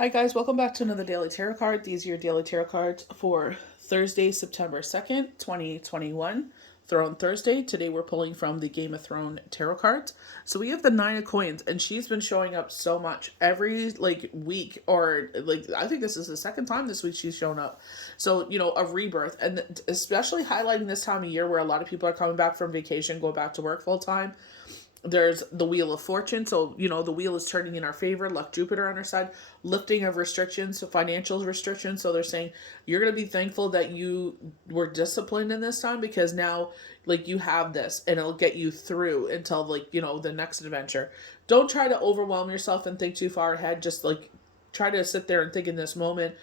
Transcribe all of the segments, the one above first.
Hi guys, welcome back to another Daily Tarot card. These are your Daily Tarot cards for Thursday, September 2nd, 2021. Throne Thursday. Today we're pulling from the Game of Thrones tarot cards. So we have the Nine of Coins, and she's been showing up so much every week, or I think this is the second time this week she's shown up. So, a rebirth, and especially highlighting this time of year where a lot of people are coming back from vacation, going back to work full time. There's the Wheel of Fortune, so the wheel is turning in our favor. Luck, Jupiter on our side. Lifting of restrictions, so financial restrictions. So they're saying you're going to be thankful that you were disciplined in this time, because now you have this and it'll get you through until the next adventure. Don't try to overwhelm yourself and think too far ahead. Just try to sit there and think in this moment.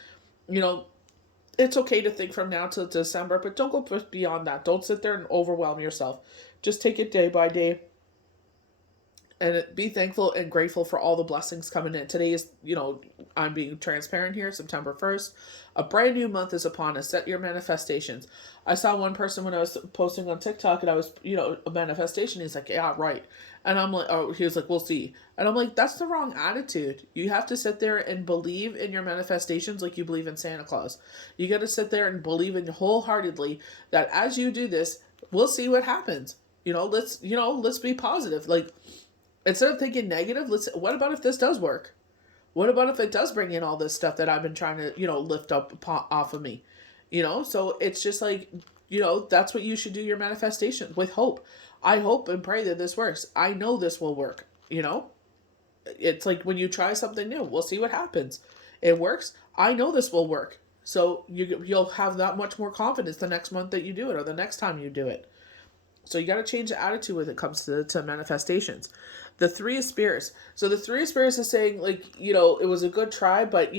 It's okay to think from now till December, but don't go beyond that. Don't sit there and overwhelm yourself. Just take it day by day and be thankful and grateful for all the blessings coming in. Today is, I'm being transparent here, September 1st. A brand new month is upon us. Set your manifestations. I saw one person when I was posting on TikTok, and I was, a manifestation. He's like, yeah, right. And I'm like, oh, he was like, we'll see. And I'm like, that's the wrong attitude. You have to sit there and believe in your manifestations like you believe in Santa Claus. You got to sit there and believe in wholeheartedly that as you do this, we'll see what happens. Let's be positive. Instead of thinking negative, what about if this does work? What about if it does bring in all this stuff that I've been trying to, lift up off of me? So it's just that's what you should do your manifestation with hope. I hope and pray that this works. I know this will work, It's like when you try something new, we'll see what happens. It works. I know this will work. So you'll have that much more confidence the next month that you do it, or the next time you do it. So you got to change the attitude when it comes to manifestations. The Three of Spears. So the Three of Spears is saying, it was a good try, but,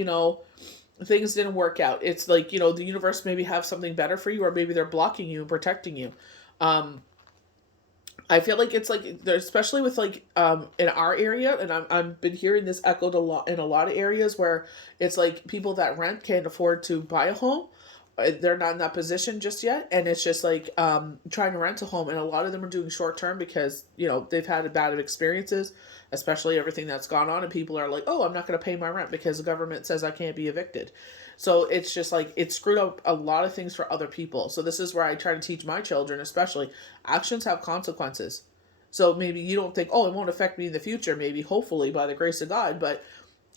things didn't work out. It's the universe maybe have something better for you, or maybe they're blocking you and protecting you. I feel like it's especially with in our area, and I've been hearing this echoed a lot in a lot of areas where it's people that rent can't afford to buy a home. They're not in that position just yet, and it's just trying to rent a home, and a lot of them are doing short term because they've had bad experiences, especially everything that's gone on, and people are like, oh, I'm not going to pay my rent because the government says I can't be evicted. So it's just it screwed up a lot of things for other people. So this is where I try to teach my children, especially, actions have consequences. So maybe you don't think, oh, it won't affect me in the future, maybe hopefully by the grace of God, but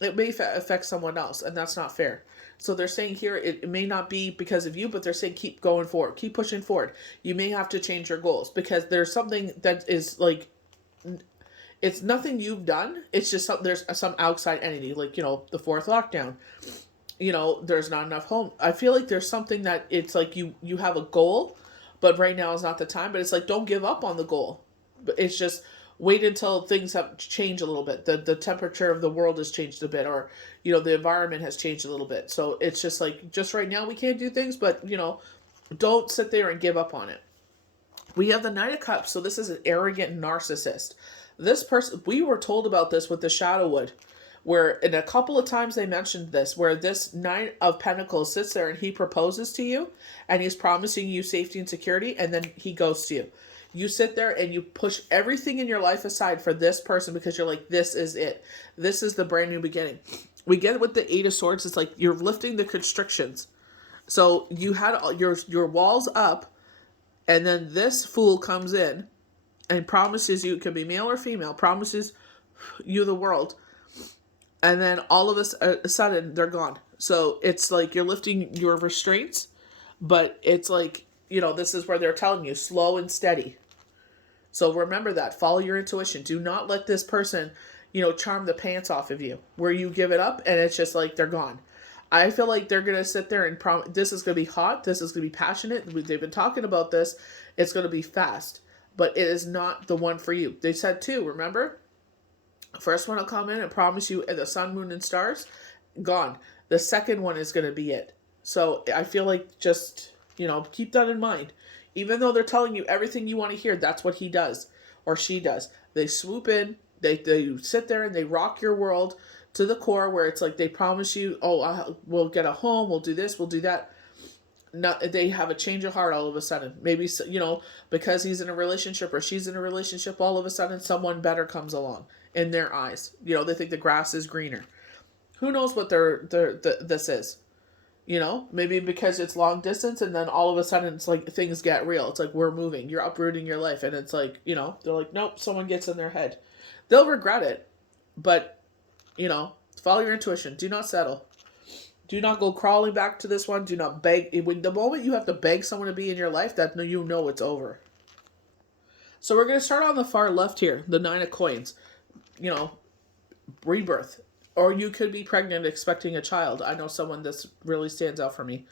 it may affect someone else, and that's not fair. So they're saying here, it may not be because of you, but they're saying keep going forward, keep pushing forward. You may have to change your goals because there's something that is it's nothing you've done. It's just there's some outside entity, the fourth lockdown. There's not enough home. I feel like there's something that it's you have a goal, but right now is not the time. But it's don't give up on the goal. But it's just wait until things have changed a little bit. The temperature of the world has changed a bit, or the environment has changed a little bit. So it's just just right now we can't do things, but don't sit there and give up on it. We have the Knight of Cups. So this is an arrogant narcissist. This person, we were told about this with the Shadowwood, where in a couple of times they mentioned this, where this Knight of Pentacles sits there and he proposes to you, and he's promising you safety and security, and then he goes to you. You sit there and you push everything in your life aside for this person because you're this is it. This is the brand new beginning. We get it with the Eight of Swords. It's you're lifting the constrictions. So you had your walls up, and then this fool comes in and promises you, it could be male or female, promises you the world. And then all of a sudden they're gone. So it's you're lifting your restraints, but it's this is where they're telling you slow and steady. So remember that. Follow your intuition. Do not let this person, charm the pants off of you, where you give it up and it's just they're gone. I feel like they're going to sit there and this is going to be hot. This is going to be passionate. They've been talking about this. It's going to be fast, but it is not the one for you. They said two, remember? First one will come in and promise you the sun, moon, and stars. Gone. The second one is going to be it. So I feel just... keep that in mind. Even though they're telling you everything you want to hear, that's what he does or she does. They swoop in, they sit there and they rock your world to the core, where it's they promise you, oh, we'll get a home, we'll do this, we'll do that. Not, they have a change of heart all of a sudden. Maybe, because he's in a relationship or she's in a relationship, all of a sudden someone better comes along in their eyes. They think the grass is greener. Who knows what this is? Maybe because it's long distance, and then all of a sudden it's like things get real. It's like we're moving, you're uprooting your life, and it's like, they're like, nope, someone gets in their head. They'll regret it, but follow your intuition. Do not settle. Do not go crawling back to this one. Do not beg. When the moment you have to beg someone to be in your life, that it's over. So we're going to start on the far left here, the 9 of coins. You know, rebirth. Or you could be pregnant expecting a child. I know someone this really stands out for me.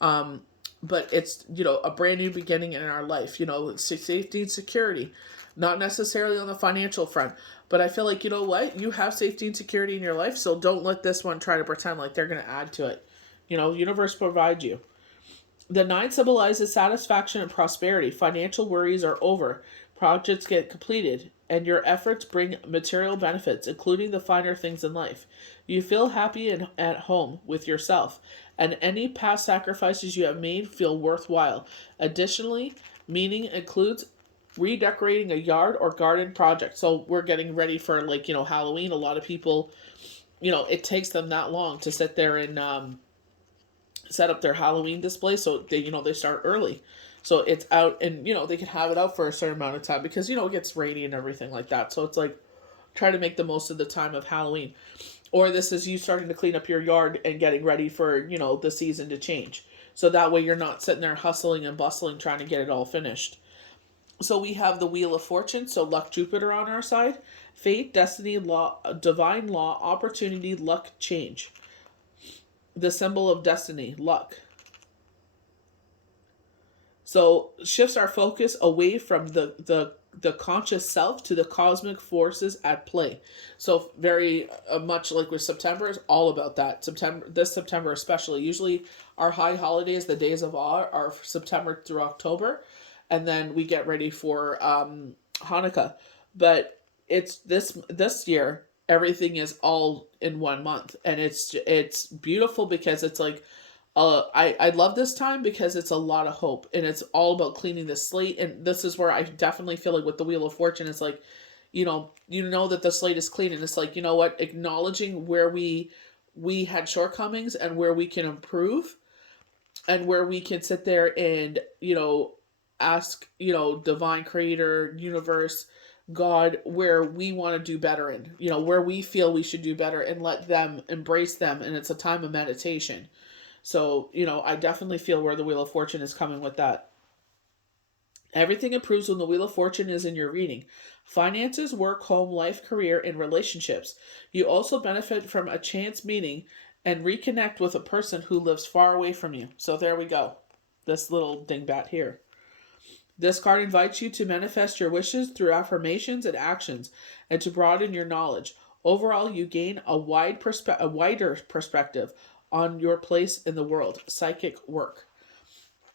But it's, a brand new beginning in our life. Safety and security. Not necessarily on the financial front. But I feel like, you have safety and security in your life, so don't let this one try to pretend like they're going to add to it. Universe provides you. The 9 symbolizes satisfaction and prosperity. Financial worries are over. Projects get completed, and your efforts bring material benefits, including the finer things in life. You feel happy and at home with yourself, and any past sacrifices you have made feel worthwhile. Additionally, meaning includes redecorating a yard or garden project. So we're getting ready for Halloween. A lot of people, it takes them that long to sit there and set up their Halloween display. So they start early. So it's out, and they can have it out for a certain amount of time because it gets rainy and everything like that. So it's like try to make the most of the time of Halloween. Or this is you starting to clean up your yard and getting ready for the season to change. So that way you're not sitting there hustling and bustling trying to get it all finished. So we have the Wheel of Fortune, so luck, Jupiter on our side. Fate, destiny, law, divine law, opportunity, luck, change. The symbol of destiny, luck. So shifts our focus away from the conscious self to the cosmic forces at play. So very much like with September is all about that. This September especially. Usually our high holidays, the days of awe, are September through October. And then we get ready for Hanukkah. But it's this year, everything is all in 1 month. And it's beautiful because it's like, I love this time because it's a lot of hope. And it's all about cleaning the slate. And this is where I definitely feel like with the Wheel of Fortune, it's like, that the slate is clean. And it's like, what, acknowledging where we had shortcomings and where we can improve. And where we can sit there and, ask, divine creator, universe, God, where we want to do better in, where we feel we should do better and let them embrace them. And it's a time of meditation. So, I definitely feel where the Wheel of Fortune is coming with that. Everything improves when the Wheel of Fortune is in your reading. Finances, work, home, life, career, and relationships. You also benefit from a chance meeting and reconnect with a person who lives far away from you. So there we go. This little dingbat here. This card invites you to manifest your wishes through affirmations and actions and to broaden your knowledge. Overall, you gain a wider perspective on your place in the world. Psychic work.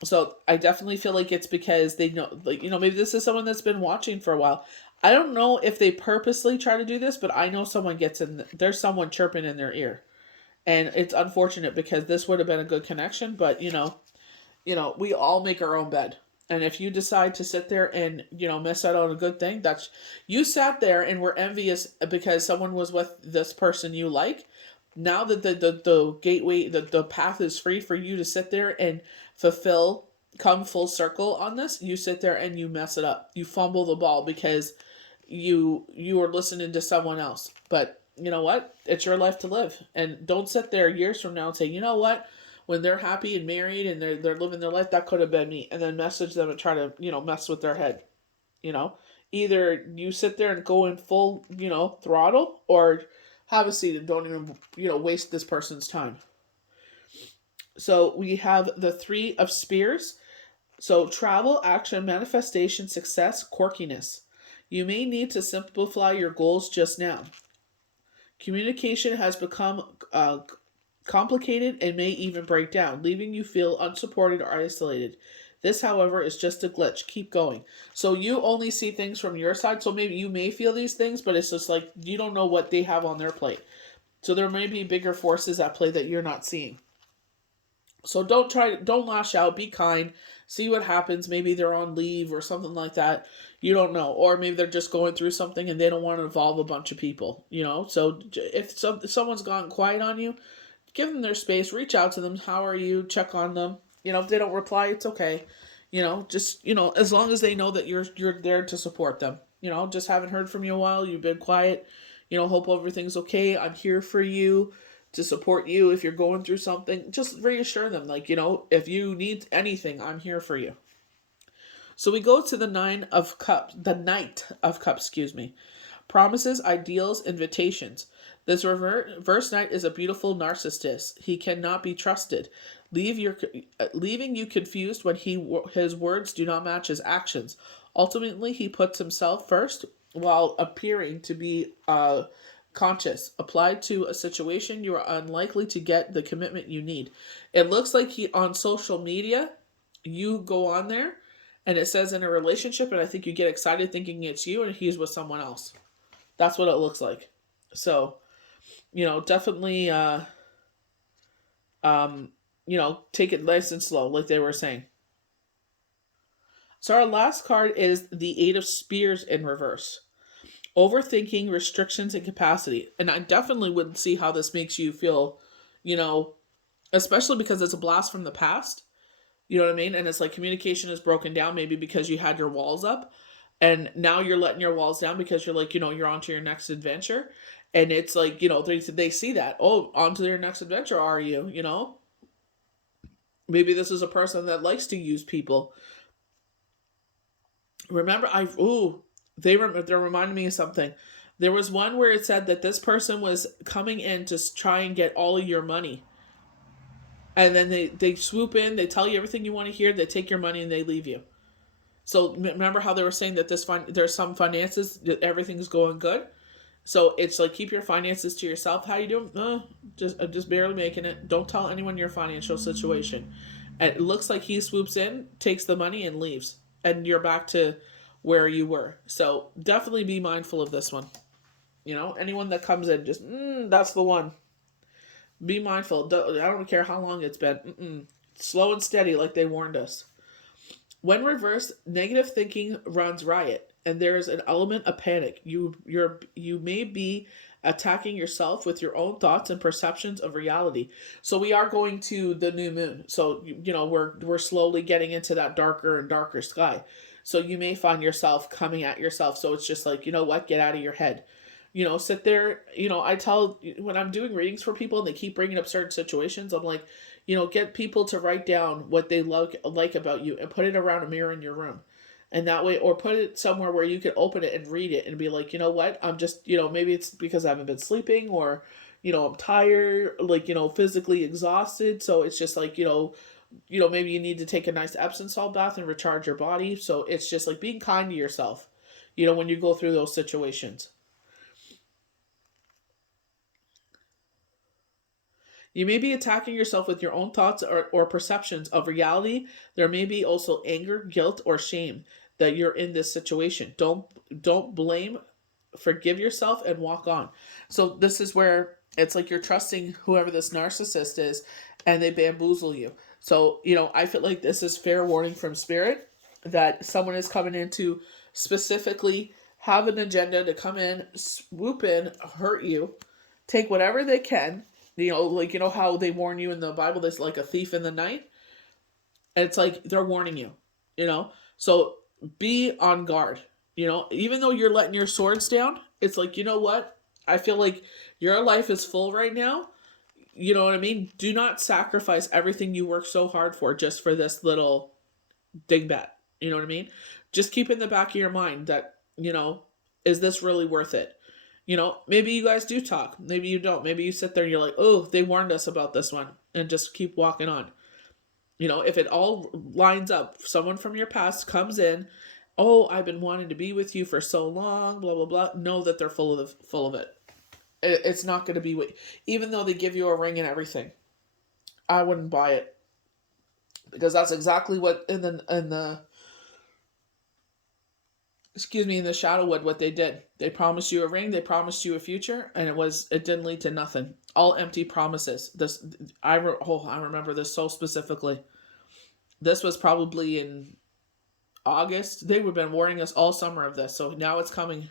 So I definitely feel like it's because they know, maybe this is someone that's been watching for a while. I don't know if they purposely try to do this, but I know someone there's someone chirping in their ear. And it's unfortunate because this would have been a good connection, but we all make our own bed. And if you decide to sit there and, miss out on a good thing, you sat there and were envious because someone was with this person you like. Now that the gateway, the path is free for you to sit there and come full circle on this, you sit there and you mess it up. You fumble the ball because you are listening to someone else. But you know what? It's your life to live. And don't sit there years from now and say, you know what? When they're happy and married and they're living their life, that could have been me. And then message them and try to, mess with their head. Either you sit there and go in full, throttle, or have a seat and don't even, waste this person's time. So we have the 3 of Spears. So travel, action, manifestation, success, quirkiness. You may need to simplify your goals just now. Communication has become complicated and may even break down, leaving you feel unsupported or isolated. This, however, is just a glitch. Keep going. So you only see things from your side. So maybe you may feel these things, but it's just like you don't know what they have on their plate. So there may be bigger forces at play that you're not seeing. So don't lash out, be kind, see what happens. Maybe they're on leave or something like that. You don't know. Or maybe they're just going through something and they don't want to involve a bunch of people, you know? So if someone's gone quiet on you, give them their space, reach out to them. How are you? Check on them. You know, if they don't reply, it's okay. You know, just, you know, as long as they know that you're there to support them. You know, just haven't heard from you a while, you've been quiet. You know, hope everything's okay. I'm here for you to support you if you're going through something. Just reassure them, like, you know, if you need anything, I'm here for you. So we go to the Knight of Cups, excuse me. Promises, ideals, invitations. This reverse knight is a beautiful narcissist. He cannot be trusted, leaving you confused when his words do not match his actions. Ultimately, he puts himself first while appearing to be conscious. Applied to a situation, you are unlikely to get the commitment you need. It looks like he on social media, you go on there and it says in a relationship, and I think you get excited thinking it's you and he's with someone else. That's what it looks like. So, you know, definitely, um, you know, take it nice and slow, like they were saying. So our last card is the Eight of Spears in reverse. Overthinking, restrictions, and capacity. And I definitely wouldn't see how this makes you feel, you know, especially because it's a blast from the past. You know what I mean? And it's like communication is broken down, maybe because you had your walls up and now you're letting your walls down because you're like, you know, you're on to your next adventure. And it's like, you know, they see that. Oh, on to your next adventure, are you? You know? Maybe this is a person that likes to use people. Remember, they're reminding me of something. There was one where it said that this person was coming in to try and get all of your money. And then they swoop in, they tell you everything you want to hear, they take your money and they leave you. So remember how they were saying that there's some finances, everything's going good. So it's like keep your finances to yourself. How you doing? Just barely making it. Don't tell anyone your financial situation. And it looks like he swoops in, takes the money, and leaves, and you're back to where you were. So definitely be mindful of this one. You know, anyone that comes in, just that's the one. Be mindful. I don't care how long it's been. Slow and steady, like they warned us. When reversed, negative thinking runs riot, and there is an element of panic. You may be attacking yourself with your own thoughts and perceptions of reality. So we are going to the new moon. So you know we're slowly getting into that darker and darker sky. So you may find yourself coming at yourself. So it's just like, you know what, get out of your head. You know, sit there. You know, I tell when I'm doing readings for people and they keep bringing up certain situations, I'm like, you know, get people to write down what they like about you and put it around a mirror in your room. And that way, or put it somewhere where you can open it and read it and be like, you know what, I'm just, you know, maybe it's because I haven't been sleeping or, you know, I'm tired, like, you know, physically exhausted. So it's just like, maybe you need to take a nice Epsom salt bath and recharge your body. So it's just like being kind to yourself, you know, when you go through those situations. You may be attacking yourself with your own thoughts or perceptions of reality. There may be also anger, guilt, or shame that you're in this situation. Don't blame, forgive yourself and walk on. So this is where it's like you're trusting whoever this narcissist is and they bamboozle you. So, you know, I feel like this is fair warning from spirit that someone is coming in to specifically have an agenda to come in, swoop in, hurt you, take whatever they can. You know, like, you know how they warn you in the Bible, there's like a thief in the night? And it's like they're warning you, you know? So be on guard, you know? Even though you're letting your swords down, it's like, you know what? I feel like your life is full right now. You know what I mean? Do not sacrifice everything you work so hard for just for this little dingbat. You know what I mean? Just keep in the back of your mind that, you know, is this really worth it? You know, maybe you guys do talk. Maybe you don't. Maybe you sit there and you're like, oh, they warned us about this one. And just keep walking on. You know, if it all lines up, someone from your past comes in, oh, I've been wanting to be with you for so long, blah, blah, blah. Know that they're full of it. It's not going to be what, even though they give you a ring and everything. I wouldn't buy it. Because that's exactly what in the in the Shadowwood, what they did. They promised you a ring, they promised you a future, and it didn't lead to nothing. All empty promises. I remember this so specifically. This was probably in August. They have been warning us all summer of this, so now it's coming.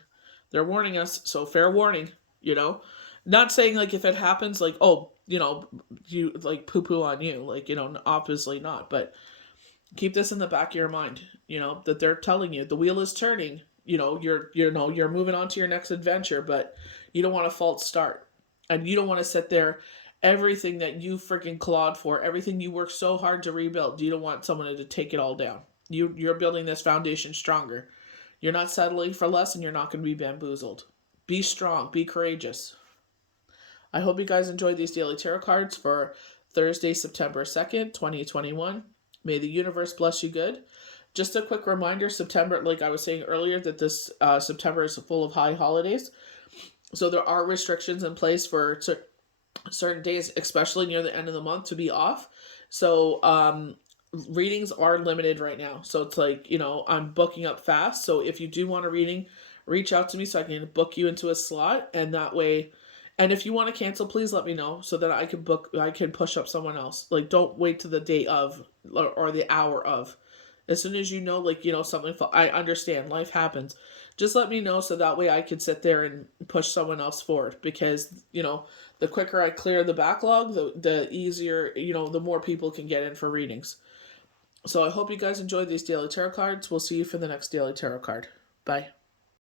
They're warning us, so fair warning, you know. Not saying like if it happens, like, oh, you like poo poo on you, like, obviously not, but keep this in the back of your mind, that they're telling you the wheel is turning. You're moving on to your next adventure, but you don't want a false start, and you don't want to sit there. Everything that you freaking clawed for, everything you worked so hard to rebuild, you don't want someone to take it all down. You're building this foundation stronger. You're not settling for less, and you're not going to be bamboozled. Be strong. Be courageous. I hope you guys enjoyed these daily tarot cards for Thursday, September 2nd, 2021. May the universe bless you good. Just a quick reminder, September, like I was saying earlier, that this September is full of high holidays. So there are restrictions in place for certain days, especially near the end of the month, to be off. So readings are limited right now. So it's like, I'm booking up fast. So if you do want a reading, reach out to me so I can book you into a slot. And that way, and if you want to cancel, please let me know so that I can push up someone else. Like, don't wait to the day of or the hour of. As soon as something, I understand, life happens. Just let me know so that way I can sit there and push someone else forward, because, the quicker I clear the backlog, the easier, the more people can get in for readings. So I hope you guys enjoyed these daily tarot cards. We'll see you for the next daily tarot card. Bye.